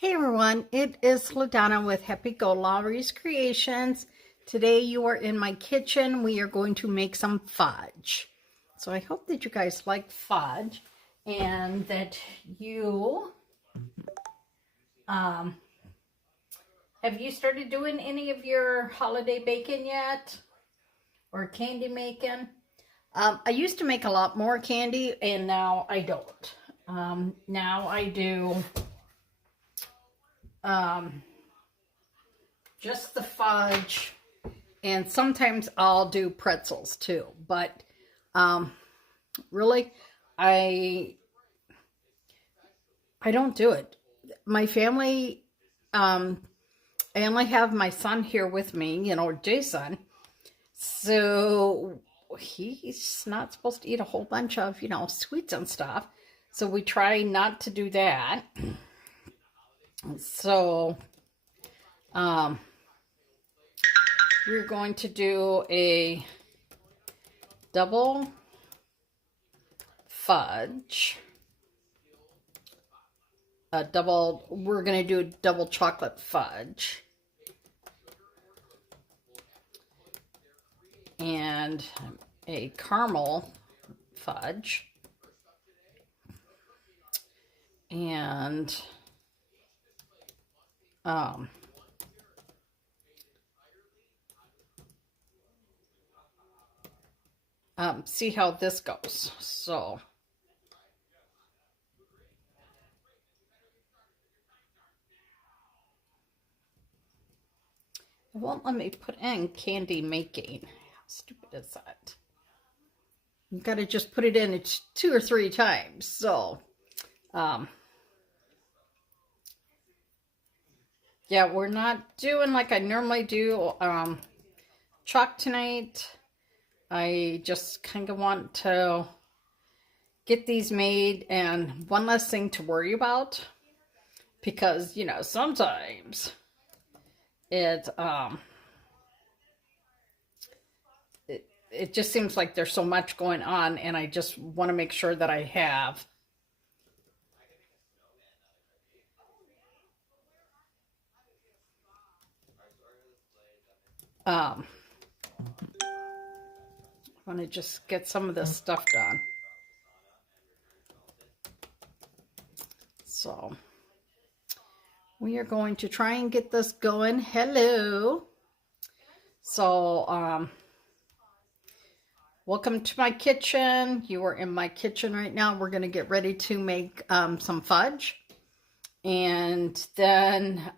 Hey everyone, it is LaDonna with Happy-go-Lowery's Creations. Today you are in my kitchen. We are going to make some fudge. So I hope that you guys like fudge and that you, have you started doing any of your holiday baking yet? Or candy making? I used to make a lot more candy and now I don't. Now I do just the fudge, and sometimes I'll do pretzels too, but really I don't do it. My family, I only have my son here with me, Jason, so he's not supposed to eat a whole bunch of sweets and stuff, so we try not to do that. So we're going to do a double fudge, we're going to do a double chocolate fudge, and a caramel fudge, and see how this goes. So it won't let me put in candy making. How stupid is that? You've got to just put it in 2 or 3 times. So yeah, we're not doing like I normally do chalk tonight. I just kind of want to get these made and one less thing to worry about, because sometimes it just seems like there's so much going on, and I just want to make sure that I have I want to just get some of this stuff done. So we are going to try and get this going. Hello. So welcome to my kitchen. You are in my kitchen right now. We're going to get ready to make some fudge, and then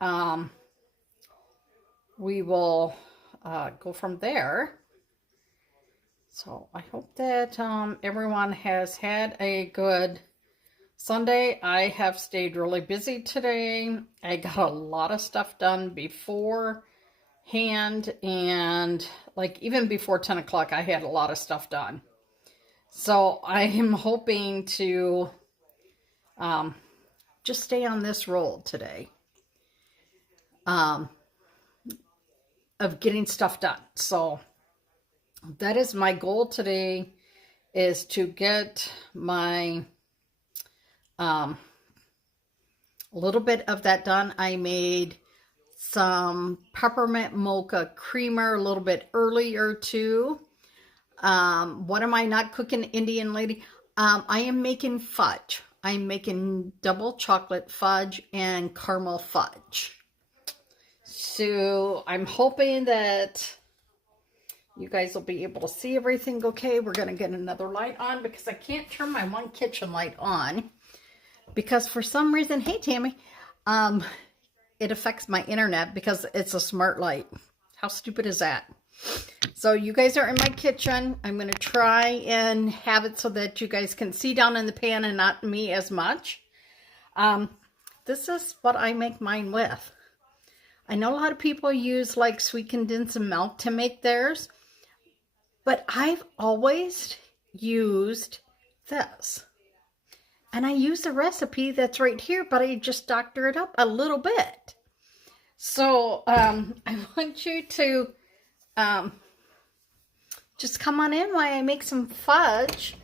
we will go from there. So I hope that everyone has had a good Sunday. I have stayed really busy today. I got a lot of stuff done beforehand, and like even before 10 o'clock I had a lot of stuff done. So I am hoping to just stay on this roll today of getting stuff done. So that is my goal today, is to get my a little bit of that done. I made some peppermint mocha creamer a little bit earlier too. What am I not cooking, Indian lady? I am making fudge. I'm making double chocolate fudge and caramel fudge. So I'm hoping that you guys will be able to see everything okay. We're going to get another light on because I can't turn my one kitchen light on because for some reason, hey Tammy, it affects my internet because it's a smart light. How stupid is that? So you guys are in my kitchen. I'm going to try and have it so that you guys can see down in the pan and not me as much. This is what I make mine with. I know a lot of people use like sweet condensed milk to make theirs, but I've always used this. And I use the recipe that's right here, but I just doctor it up a little bit. So I want you to just come on in while I make some fudge.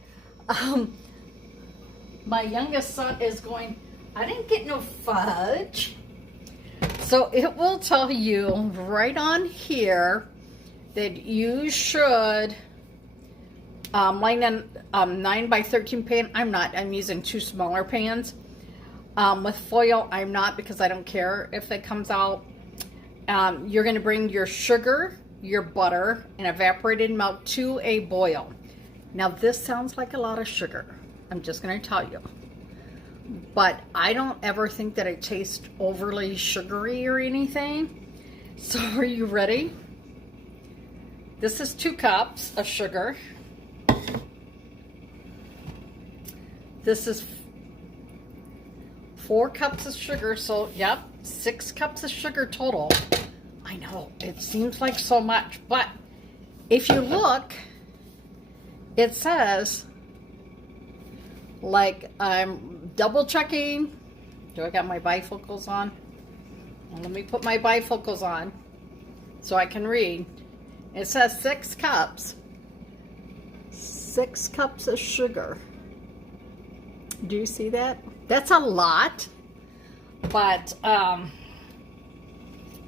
My youngest son is going, I didn't get no fudge. So it will tell you right on here that you should line in 9 by 13 pan. I'm using 2 smaller pans. With foil, I'm not, because I don't care if it comes out. You're going to bring your sugar, your butter, and evaporated milk to a boil. Now this sounds like a lot of sugar. I'm just going to tell you. But I don't ever think that it tastes overly sugary or anything. So are you ready? This is 2 cups of sugar. This is 4 cups of sugar. So, yep, 6 cups of sugar total. I know, it seems like so much. But if you look, it says, like, I'm double checking. Do I got my bifocals on? Well, let me put my bifocals on so I can read. It says 6 cups. 6 cups of sugar. Do you see that? That's a lot. But,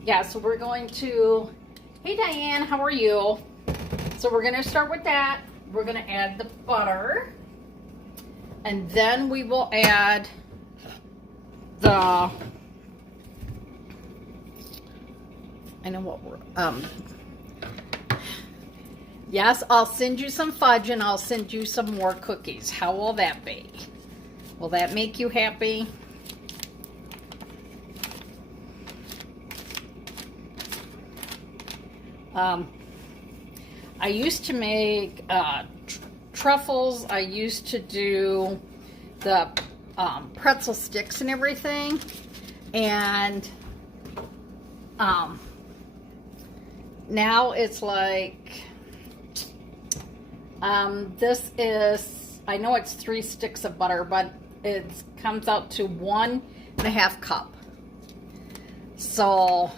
yeah, so we're going to, hey Diane, how are you? So we're going to start with that. We're going to add the butter. And then we will add the, I know what we're, yes, I'll send you some fudge and I'll send you some more cookies. How will that be? Will that make you happy? I used to make truffles. I used to do the pretzel sticks and everything. And now it's like, this is, I know it's 3 sticks of butter, but it comes out to 1.5 cup. So,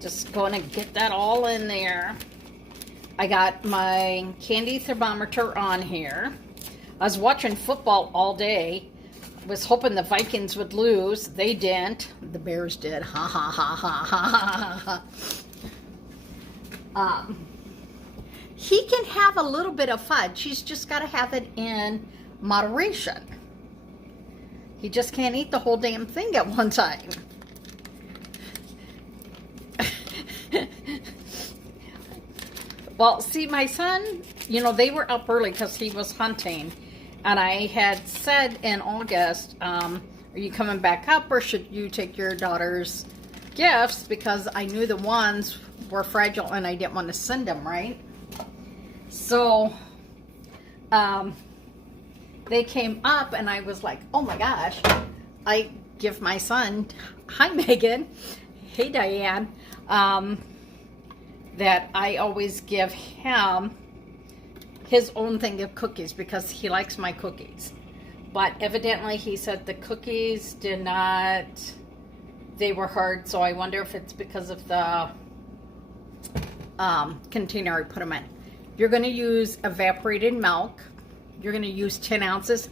just going to get that all in there. I got my candy thermometer on here. I was watching football all day. I was hoping the Vikings would lose. They didn't. The Bears did. Ha ha ha ha ha ha ha. He can have a little bit of fudge. He's just got to have it in moderation. He just can't eat the whole damn thing at one time. Well, see, my son, you know, they were up early because he was hunting. And I had said in August, are you coming back up or should you take your daughter's gifts? Because I knew the ones were fragile and I didn't want to send them, right? So, they came up and I was like, oh my gosh. I give my son, hi Megan, hey Diane, that I always give him his own thing of cookies because he likes my cookies. But evidently he said the cookies did not, they were hard, so I wonder if it's because of the container I put them in. You're going to use evaporated milk. You're going to use 10 ounces.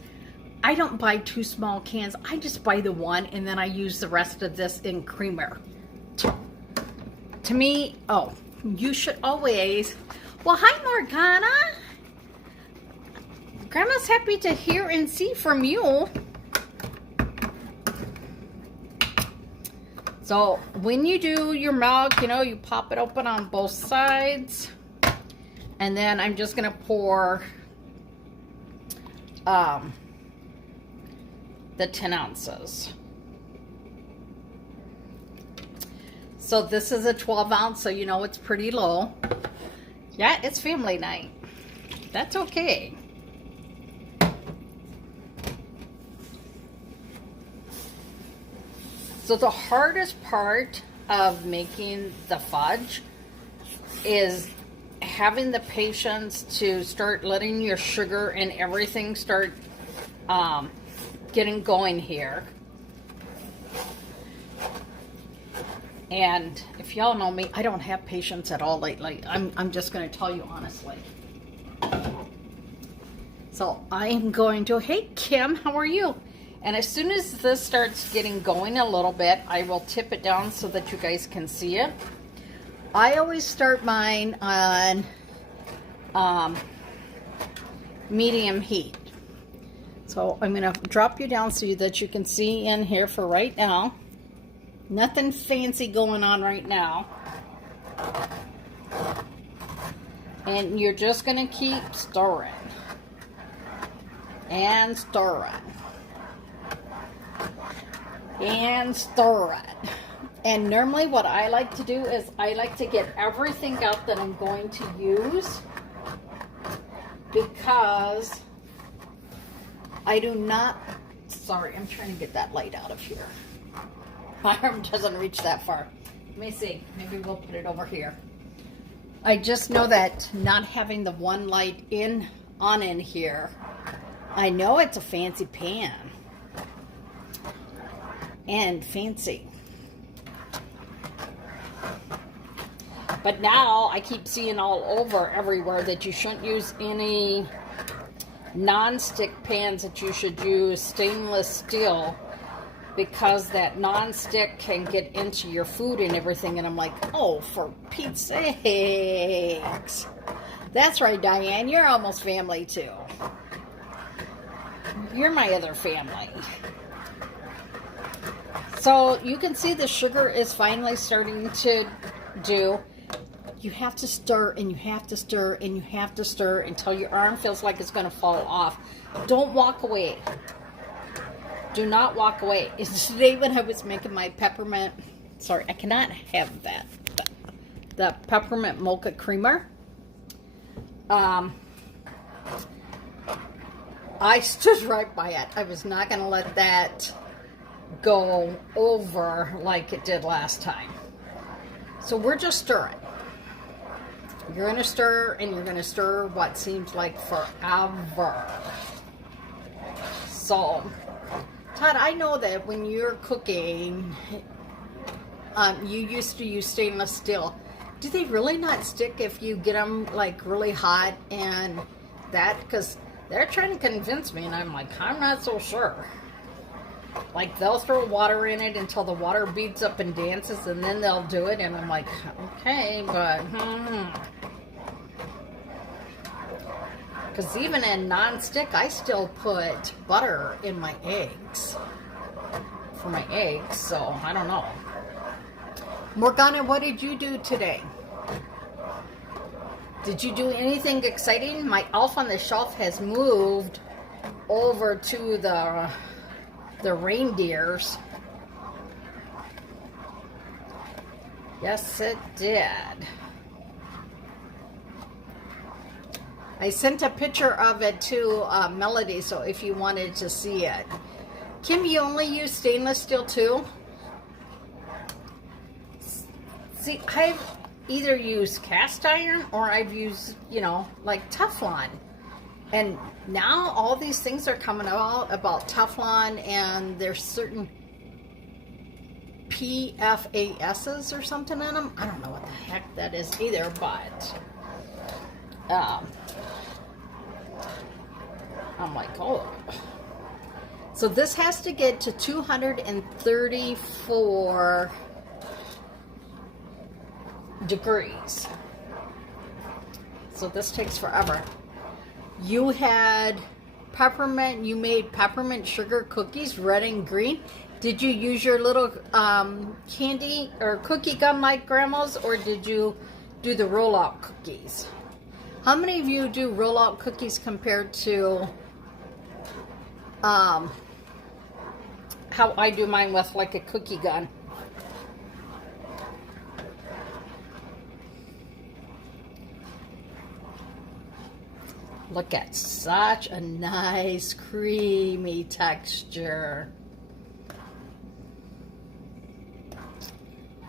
I don't buy 2 small cans. I just buy the 1 and then I use the rest of this in creamer. To me, oh, you should always, well, hi Morgana. Grandma's happy to hear and see from you. So when you do your milk, you know, you pop it open on both sides. And then I'm just going to pour the 10 ounces. So this is a 12 ounce, so you know it's pretty low. Yeah, it's family night. That's okay. So the hardest part of making the fudge is having the patience to start letting your sugar and everything start getting going here. And if y'all know me, I don't have patience at all lately. I'm just going to tell you honestly. So I'm going to, hey Kim, how are you? And as soon as this starts getting going a little bit, I will tip it down so that you guys can see it. I always start mine on medium heat. So I'm going to drop you down so that you can see in here for right now. Nothing fancy going on right now. And you're just going to keep stirring. And stirring. And stir it. And normally what I like to do is I like to get everything out that I'm going to use, because I do not, sorry, I'm trying to get that light out of here. My arm doesn't reach that far. Let me see, maybe we'll put it over here. I just know that not having the one light on in here, I know it's a fancy pan. And fancy. But now I keep seeing all over everywhere that you shouldn't use any non-stick pans, that you should use stainless steel, because that non-stick can get into your food and everything. And I'm like, oh, for Pete's sakes. That's right, Diane, you're almost family too. You're my other family. So you can see the sugar is finally starting to do. You have to stir and you have to stir and you have to stir until your arm feels like it's going to fall off. Don't walk away. Do not walk away. Today when I was making my peppermint, sorry, I cannot have that. The peppermint mocha creamer. I stood right by it. I was not going to let that go over like it did last time. So we're just stirring. You're going to stir, and you're going to stir what seems like forever. So, Todd, I know that when you're cooking, you used to use stainless steel. Do they really not stick if you get them like really hot and that? Because they're trying to convince me, and I'm like, I'm not so sure. Like, they'll throw water in it until the water beats up and dances, and then they'll do it, and I'm like, okay, but, Because even in non-stick, I still put butter in my eggs, for my eggs, so I don't know. Morgana, what did you do today? Did you do anything exciting? My elf on the shelf has moved over to the reindeers. Yes, it did. I sent a picture of it to Melody, so if you wanted to see it. Kim, you only use stainless steel too? See, I've either used cast iron or I've used, like Teflon. And now all these things are coming out about Teflon, and there's certain PFASs or something on them. I don't know what the heck that is either, but I'm like, oh. So this has to get to 234 degrees. So this takes forever. You had peppermint, you made peppermint sugar cookies, red and green. Did you use your little candy or cookie gun like grandma's, or did you do the roll-out cookies? How many of you do roll-out cookies compared to how I do mine with like a cookie gun? Look at such a nice creamy texture.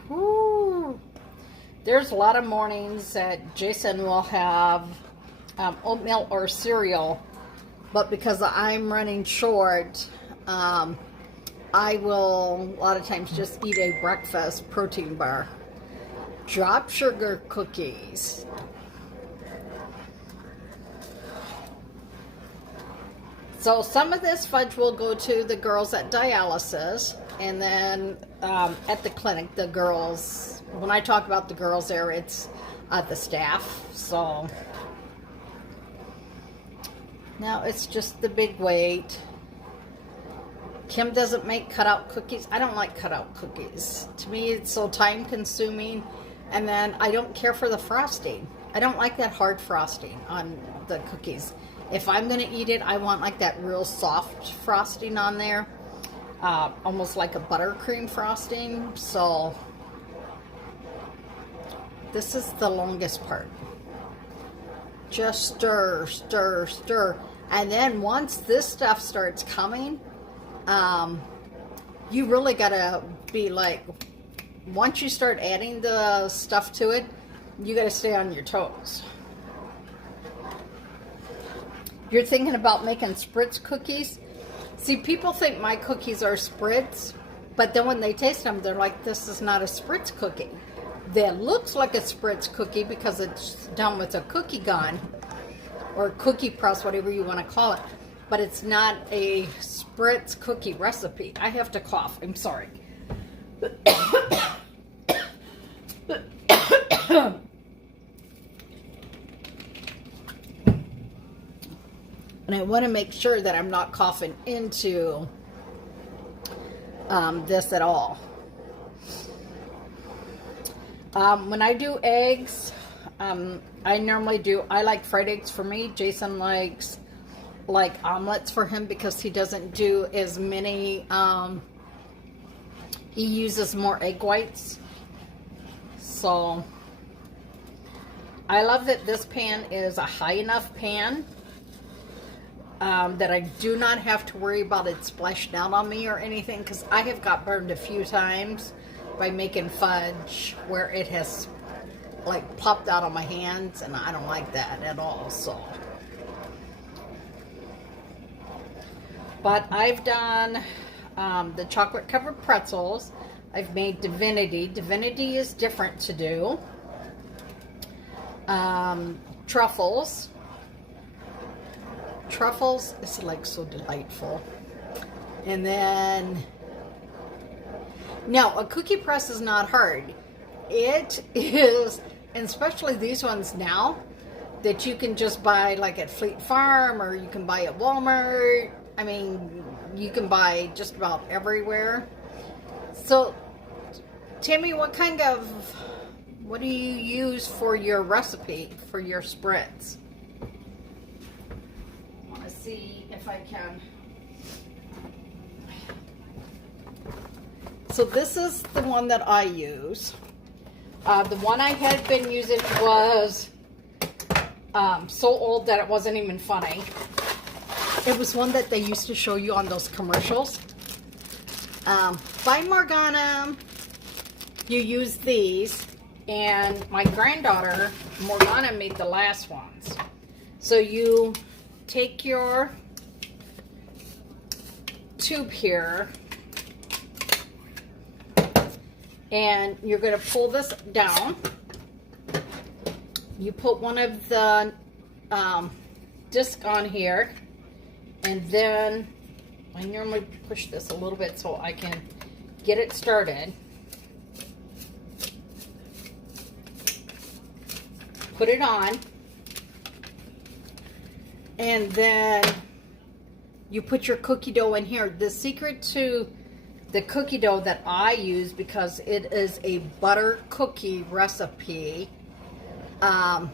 Woo. There's a lot of mornings that Jason will have oatmeal or cereal, but because I'm running short, I will a lot of times just eat a breakfast protein bar. Drop sugar cookies. So some of this fudge will go to the girls at dialysis, and then at the clinic, the girls, when I talk about the girls there, it's the staff. So now it's just the big weight. Kim doesn't make cutout cookies. I don't like cutout cookies. To me, it's so time consuming. And then I don't care for the frosting. I don't like that hard frosting on the cookies. If I'm going to eat it, I want like that real soft frosting on there. Almost like a buttercream frosting. So this is the longest part. Just stir, stir, stir. And then once this stuff starts coming, you really gotta be like, once you start adding the stuff to it, you gotta stay on your toes. You're thinking about making spritz cookies. See, people think my cookies are spritz, but then when they taste them, they're like, this is not a spritz cookie. That looks like a spritz cookie because it's done with a cookie gun or cookie press, whatever you want to call it. But it's not a spritz cookie recipe. I have to cough. I'm sorry. And I want to make sure that I'm not coughing into this at all. When I do eggs, I like fried eggs for me. Jason likes like omelets for him because he doesn't do as many, he uses more egg whites. So I love that this pan is a high enough pan that I do not have to worry about it splashing out on me or anything, because I have got burned a few times by making fudge where it has like popped out on my hands, and I don't like that at all. So but I've done the chocolate covered pretzels. I've made divinity. Divinity is different to do. Truffles. Truffles is like so delightful. And then, now a cookie press is not hard. It is, and especially these ones now that you can just buy like at Fleet Farm, or you can buy at Walmart. I mean, you can buy just about everywhere. So, Tammy, what do you use for your recipe, for your spritz? I want to see if I can. So this is the one that I use. The one I had been using was so old that it wasn't even funny. It was one that they used to show you on those commercials. By Morgana. You use these, and my granddaughter Morgana made the last ones. So you take your tube here, and you're going to pull this down. You put one of the disc on here, and then I normally push this a little bit so I can get it started. Put it on, and then you put your cookie dough in here. The secret to the cookie dough that I use, because it is a butter cookie recipe, I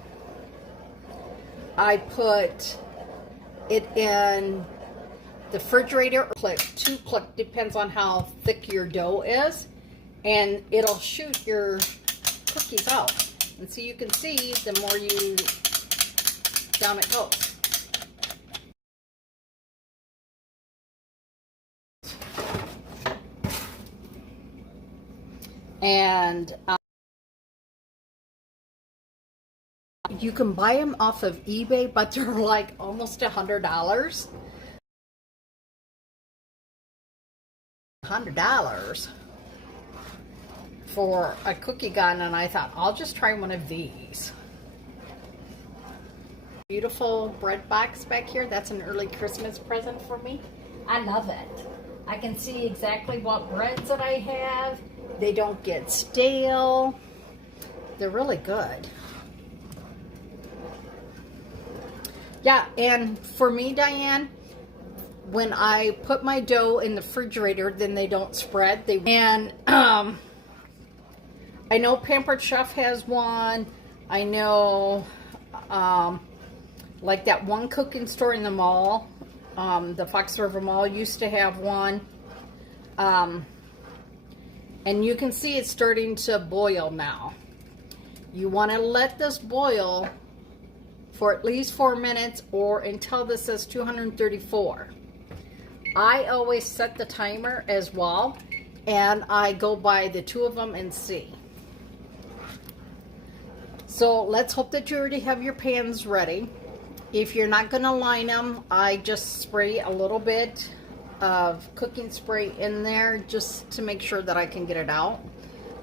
put it in the refrigerator, two click, depends on how thick your dough is, and it'll shoot your cookies out. And so you can see the more you down it goes. And you can buy them off of eBay, but they're like almost $100. $100 for a cookie gun, and I thought I'll just try one of these. Beautiful bread box back here. That's an early Christmas present for me. I love it. I can see exactly what breads that I have. They don't get stale. They're really good. Yeah, and for me, Diane, when I put my dough in the refrigerator, then they don't spread. I know Pampered Chef has one. I know, like that one cooking store in the mall, the Fox River Mall used to have one. And you can see it's starting to boil now. You want to let this boil for at least 4 minutes or until this says 234. I always set the timer as well, and I go by the two of them and see. So let's hope that you already have your pans ready. If you're not going to line them, I just spray a little bit of cooking spray in there just to make sure that I can get it out,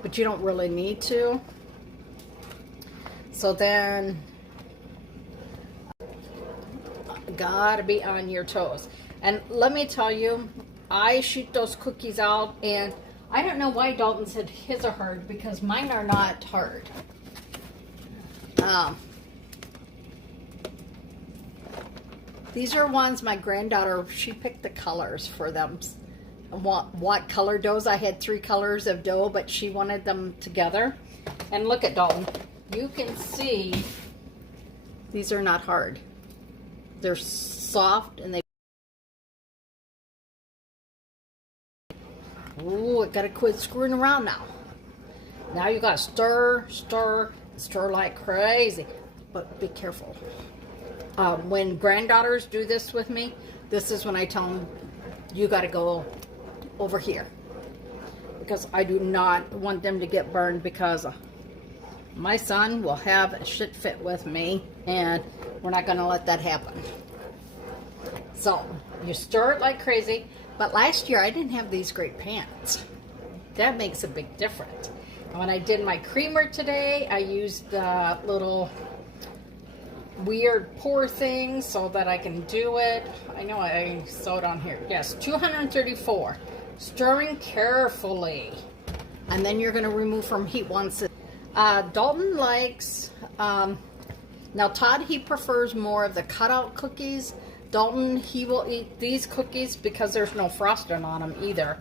but you don't really need to. So then, gotta be on your toes. And let me tell you, I shoot those cookies out, and I don't know why Dalton said his are hard, because mine are not hard. These are ones my granddaughter, she picked the colors for them. What color doughs. I had 3 colors of dough, but she wanted them together. And look at Dalton. You can see these are not hard. They're soft, and they... Ooh, I gotta quit screwing around now. Now you gotta stir, stir, stir like crazy. But be careful. When granddaughters do this with me, this is when I tell them, you gotta go over here. Because I do not want them to get burned, because my son will have a shit fit with me, and we're not gonna let that happen. So, you stir it like crazy. But last year, I didn't have these great pans. That makes a big difference. And when I did my creamer today, I used the little weird pour thing so that I can do it. I know I saw it on here. Yes, 234. Stirring carefully. And then you're going to remove from heat once it... Dalton likes... now, Todd, he prefers more of the cutout cookies. Dalton, he will eat these cookies because there's no frosting on them either.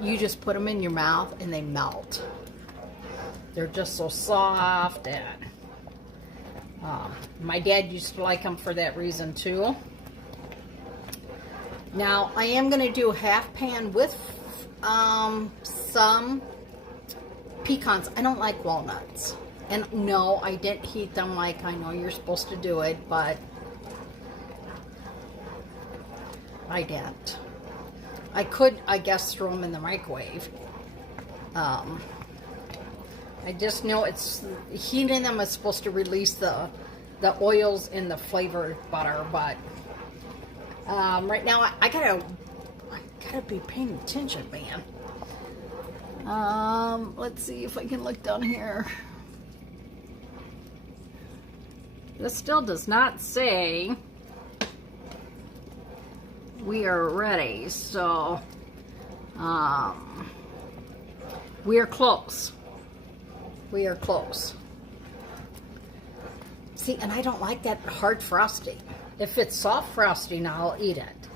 You just put them in your mouth and they melt. They're just so soft, and my dad used to like them for that reason too. Now, I am going to do a half pan with some pecans. I don't like walnuts. And no, I didn't heat them like I know you're supposed to do it, but I didn't. I could, I guess, throw them in the microwave. I just know it's heating them is supposed to release the oils in the flavored butter, but right now I gotta be paying attention, man. Let's see if I can look down here. This still does not say we are ready, so we are close. We are close. See, and I don't like that hard frosting. If it's soft frosting, I'll eat it.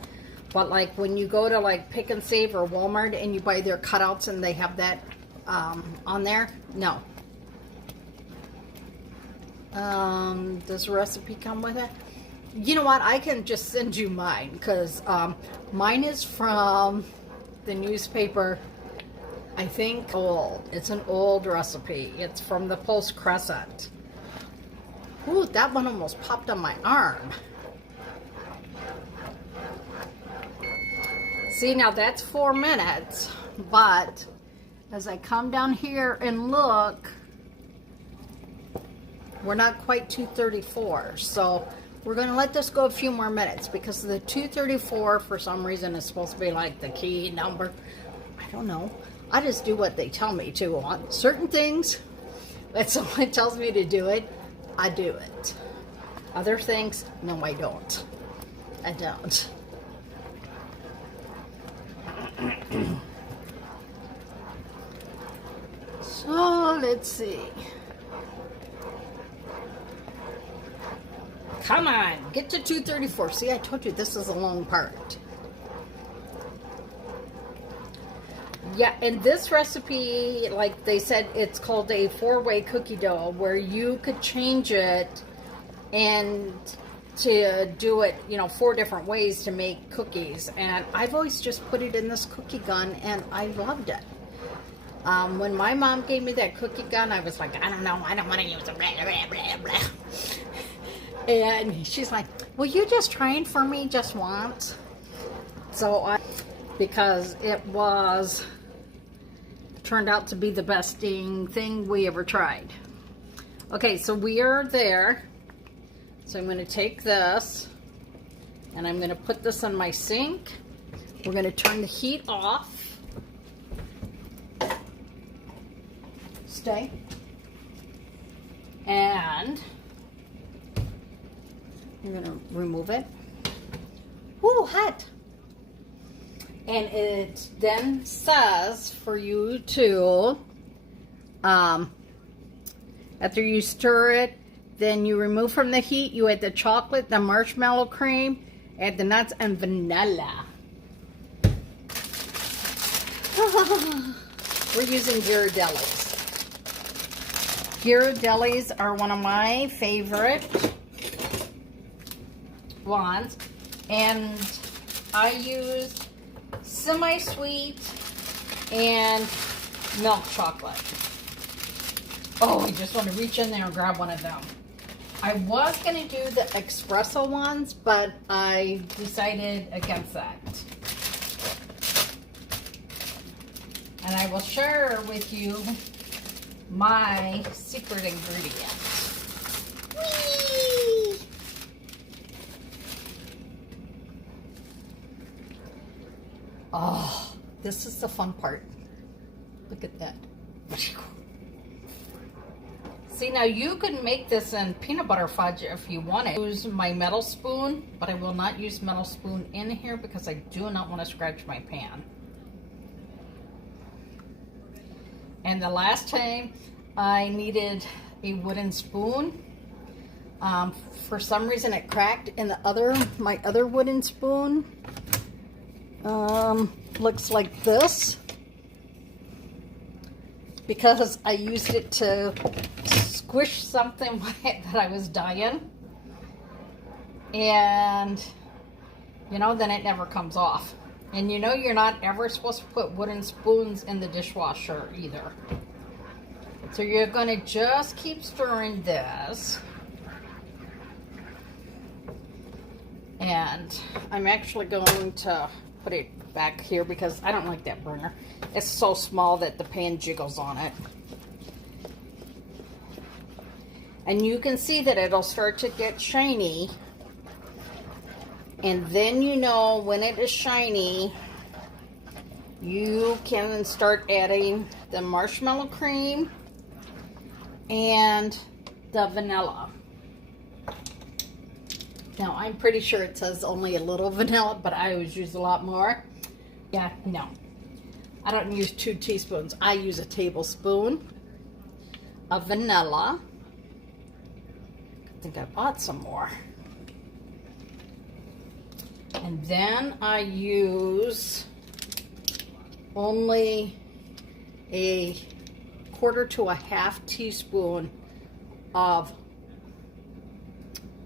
But like when you go to like Pick and Save or Walmart and you buy their cutouts and they have that on there, no. Does the recipe come with it? You know what? I can just send you mine, because mine is from the newspaper. I think old. It's an old recipe. It's from the Post Crescent. Ooh, that one almost popped on my arm. See, now that's 4 minutes, but as I come down here and look, we're not quite 234, so we're going to let this go a few more minutes, because the 234 for some reason is supposed to be like the key number. I don't know. I just do what they tell me to on certain things. If someone tells me to do it, I do it. Other things, no, I don't. I don't. So let's see. Come on, get to 234. See, I told you this is a long part. Yeah, and this recipe, like they said, it's called a 4-way cookie dough, where you could change it and to do it, 4 different ways to make cookies. And I've always just put it in this cookie gun, and I loved it. When my mom gave me that cookie gun, I was like, I don't know, I don't want to use it. Blah, blah, blah, blah. And she's like, will you just try it for me just once? So because it turned out to be the best thing we ever tried. Okay, so we are there. So I'm going to take this and I'm going to put this on my sink. We're going to turn the heat off. Stay. And I'm going to remove it. Ooh, hot. And it then says for you to, after you stir it, then you remove from the heat, you add the chocolate, the marshmallow cream, add the nuts, and vanilla. We're using Ghirardelli's. Ghirardelli's are one of my favorite ones. And I use semi-sweet and milk chocolate. Oh, I just want to reach in there and grab one of them. I was going to do the espresso ones, but I decided against that. And I will share with you my secret ingredient. Whee! Oh, this is the fun part. Look at that. See, now you can make this in peanut butter fudge if you want it. Use my metal spoon, but I will not use metal spoon in here because I do not want to scratch my pan. And the last time I needed a wooden spoon, for some reason it cracked, and my other wooden spoon looks like this because I used it to squish something that I was dyeing, and then it never comes off. And you're not ever supposed to put wooden spoons in the dishwasher either. So you're going to just keep stirring this. And I'm actually going to put it back here because I don't like that burner. It's so small that the pan jiggles on it. And you can see that it'll start to get shiny. And then when it is shiny, you can start adding the marshmallow cream and the vanilla. Now, I'm pretty sure it says only a little vanilla, but I always use a lot more. Yeah, no. I don't use 2 teaspoons. I use a tablespoon of vanilla. I think I bought some more. And then I use only a 1/4 to a 1/2 teaspoon of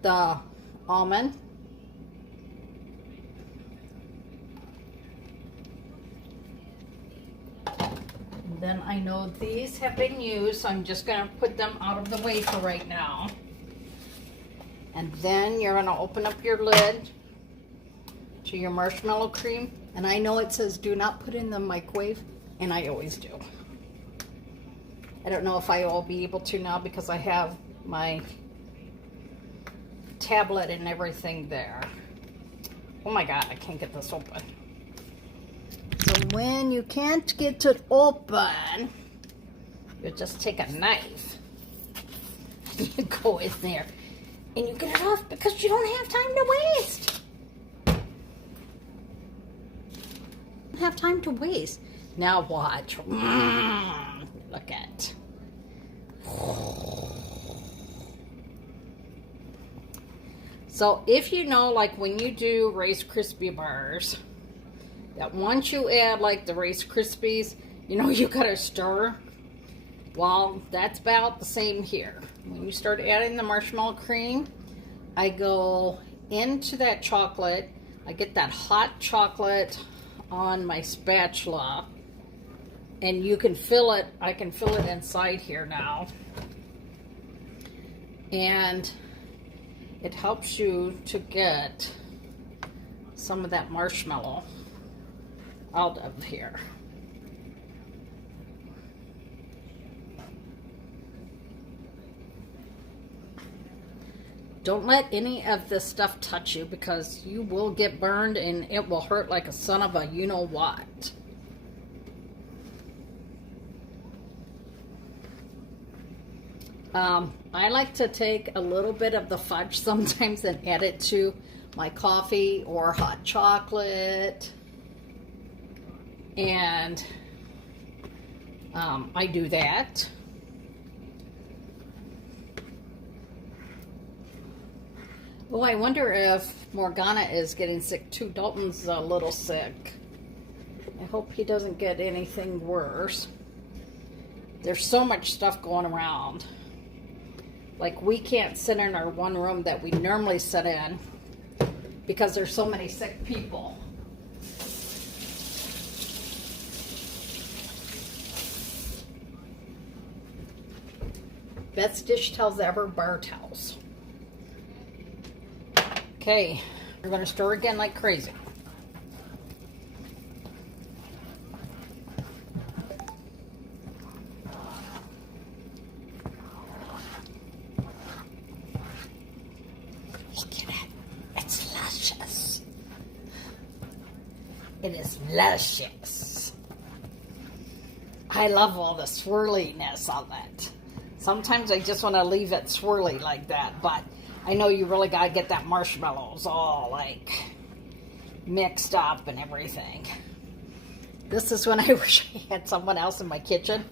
the almond. And then I know these have been used, so I'm just going to put them out of the way for right now. And then you're going to open up your lid to your marshmallow cream. And I know it says do not put in the microwave, and I always do. I don't know if I will be able to now because I have my tablet and everything there. Oh my God, I can't get this open. So when you can't get it open, you just take a knife. You go in there And you get it off because you don't have time to waste. You don't have time to waste. Now watch. Look at. So if you know, like when you do Rice Krispie bars, that once you add like the Rice Krispies, you know you gotta stir. Well, that's about the same here. When you start adding the marshmallow cream, I go into that chocolate. I get that hot chocolate on my spatula, and you can feel it. I can feel it inside here now. And it helps you to get some of that marshmallow out of here. Don't let any of this stuff touch you because you will get burned and it will hurt like a son of a you-know-what. I like to take a little bit of the fudge sometimes and add it to my coffee or hot chocolate. And I do that. Oh, I wonder if Morgana is getting sick too. Dalton's a little sick. I hope he doesn't get anything worse. There's so much stuff going around. Like, we can't sit in our one room that we normally sit in because there's so many sick people. Best dish towels ever, bar towels. Okay, we're going to stir again like crazy. Look at it. It's luscious. It is luscious. I love all the swirliness of it. Sometimes I just want to leave it swirly like that, but I know you really got to get that marshmallows all like mixed up and everything. This is when I wish I had someone else in my kitchen.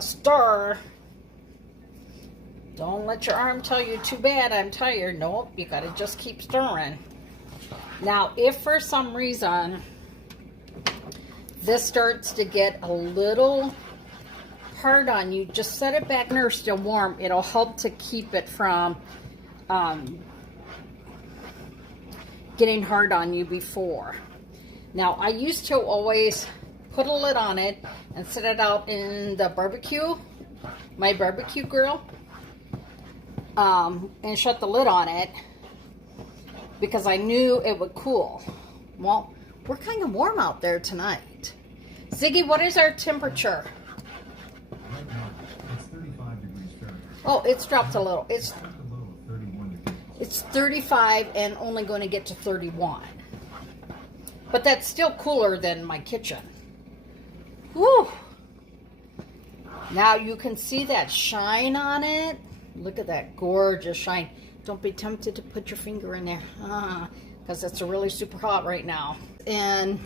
Stir. Don't let your arm tell you too bad I'm tired. Nope, you got to just keep stirring. Now, if for some reason this starts to get a little hard on you, just set it back near still warm. It'll help to keep it from getting hard on you before. Now, I used to always put a lid on it and set it out in the barbecue, my barbecue grill, and shut the lid on it because I knew it would cool. Well, we're kind of warm out there tonight. Ziggy, what is our temperature? Right now, it's 35 degrees Fahrenheit. Oh, it's dropped a little. It's 35 and only going to get to 31. But that's still cooler than my kitchen. Whew. Now you can see that shine on it. Look at that gorgeous shine. Don't be tempted to put your finger in there. Because it's really super hot right now. And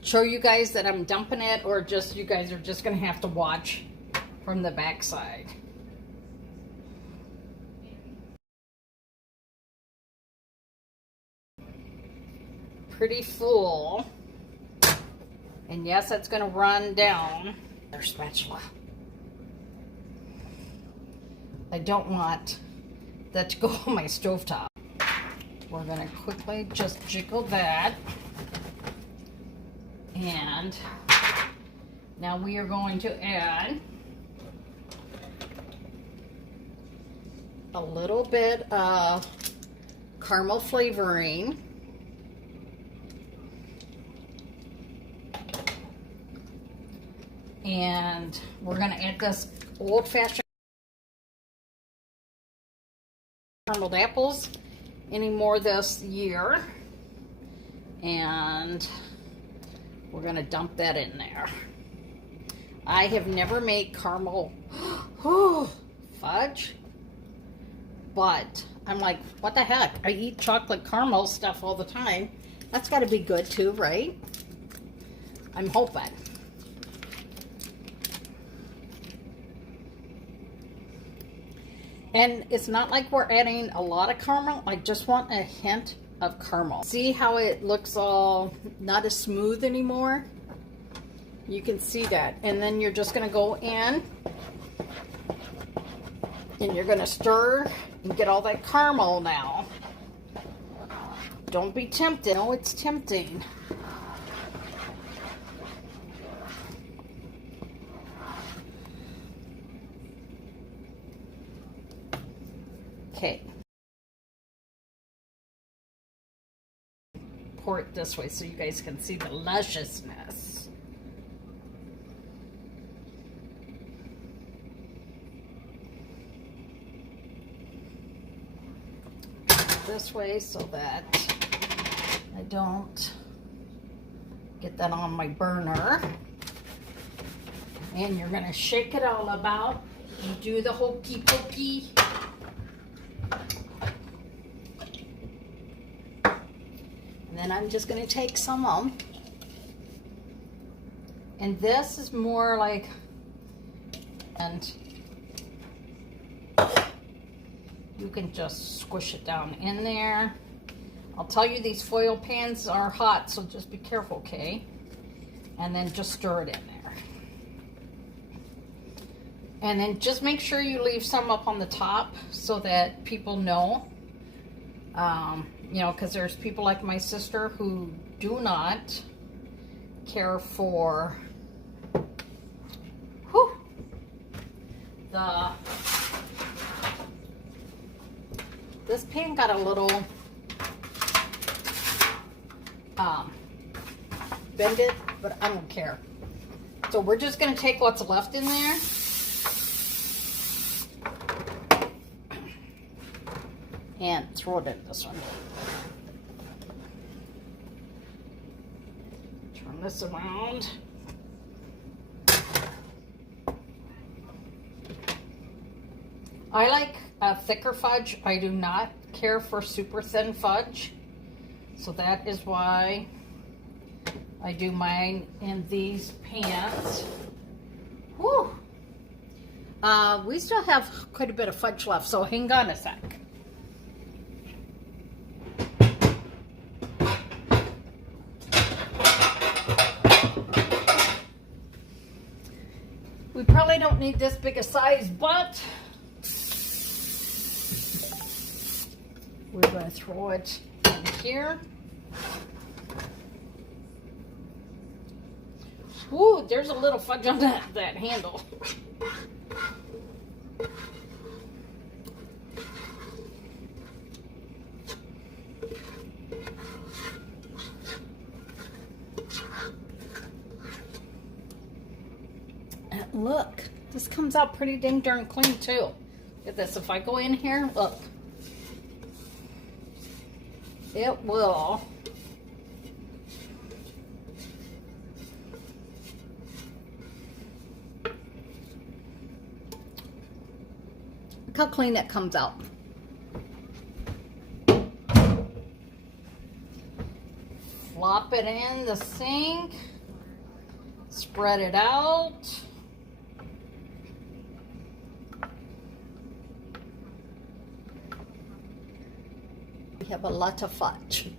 show you guys that I'm dumping it, or just you guys are just going to have to watch from the back side. Pretty full. And yes, it's going to run down their spatula. I don't want that to go on my stovetop. We're going to quickly just jiggle that. And now we are going to add a little bit of caramel flavoring. And we're going to add this old-fashioned carameled apples anymore this year. And we're going to dump that in there. I have never made caramel fudge, but I'm like, what the heck? I eat chocolate caramel stuff all the time. That's got to be good too, right? I'm hoping. And it's not like we're adding a lot of caramel. I just want a hint of caramel. See how it looks all not as smooth anymore? You can see that. And then you're just going to go in and you're going to stir and get all that caramel now. Don't be tempted. No, it's tempting. Okay. Pour it this way so you guys can see the lusciousness. This way so that I don't get that on my burner. And you're going to shake it all about and do the hokey pokey. And then I'm just going to take some of them. And this is more like, and you can just squish it down in there. I'll tell you, these foil pans are hot, so just be careful, okay? And then just stir it in there. And then just make sure you leave some up on the top so that people know. You know, because there's people like my sister who do not care for this pan got a little bended, but I don't care. So we're just going to take what's left in there and throw it in this one. Turn this around. I like a thicker fudge. I do not care for super thin fudge. So that is why I do mine in these pans. Whew. We still have quite a bit of fudge left, so hang on a sec. We probably don't need this big a size, but we're going to throw it in here. Ooh, there's a little fudge on that handle. And look, this comes out pretty dang darn clean too. Look at this. If I go in here, look. It will. Look how clean that comes out. Flop it in the sink. Spread it out. We have a lot of fudge.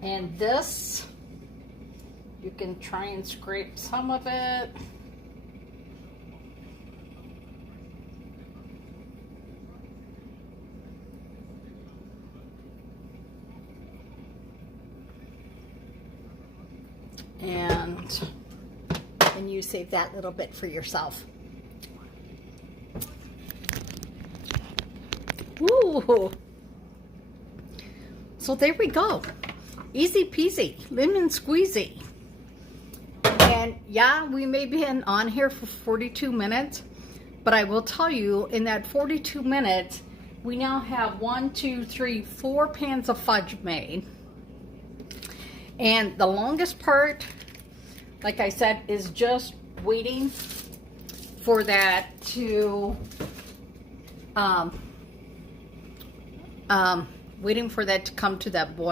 And this, you can try and scrape some of it. And you save that little bit for yourself. Ooh. So there we go. Easy peasy, lemon squeezy. And yeah, we may be on here for 42 minutes, but I will tell you, in that 42 minutes, we now have 4 pans of fudge made. And the longest part, like I said, is just waiting for that to waiting for that to come to that boil.